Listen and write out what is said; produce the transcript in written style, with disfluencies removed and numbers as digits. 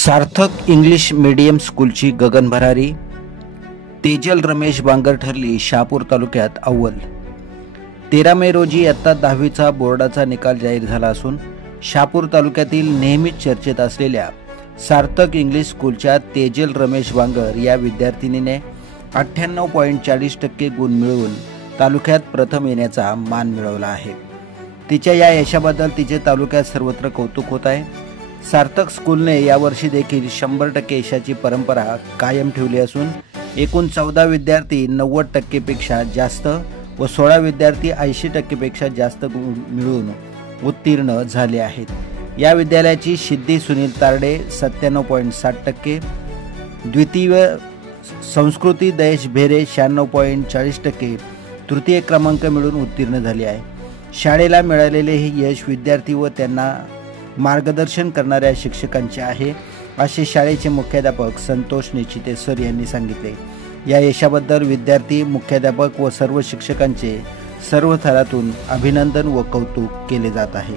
सार्थक English medium स्कूलची गगनभरारी Tejal Ramesh Bangar ठरली शहापूर तालुक्यात अव्वल। 13 मे रोजी इयत्ता 10वीचा बोर्डाचा निकाल जाहीर झाला असून शहापूर तालुक्यातील नेहमीच चर्चेत असलेल्या सार्थक इंग्लिश स्कूलच्या तेजल रमेश बांगर या विद्यार्थिनीने 98.40% गुण मिळवून तालुक्यात प्रथम येण्याचा मान मिळवला आहे। तिच्या या यशाबद्दल तिचे तालुक्यात सर्वत्र कौतुक होत आहे। सार्थक स्कूलने यावर्षी देखील 100% यशाची परंपरा कायम ठेवली असून एकूण 14 विद्यार्थी 90% पेक्षा जास्त व 16 विद्यार्थी 80% पेक्षा जास्त गुण मिळवून उत्तीर्ण झाले आहेत। या विद्यालयाची सिद्धी सुनील तारडे 97.60%, द्वितीय संस्कृती दयेश भेरे 96.40%, तृतीय क्रमांक मिळवून उत्तीर्ण झाले आहे। शाळेला मिळालेले हे यश विद्यार्थी व त्यांना मार्गदर्शन करणाऱ्या शिक्षकांचे आहे, असे शाळेचे मुख्याध्यापक संतोष निश्चिते सर यांनी सांगितले। या यशाबद्दल विद्यार्थी, मुख्याध्यापक व सर्व शिक्षकांचे सर्व थरातून अभिनंदन व कौतुक केले जात आहे।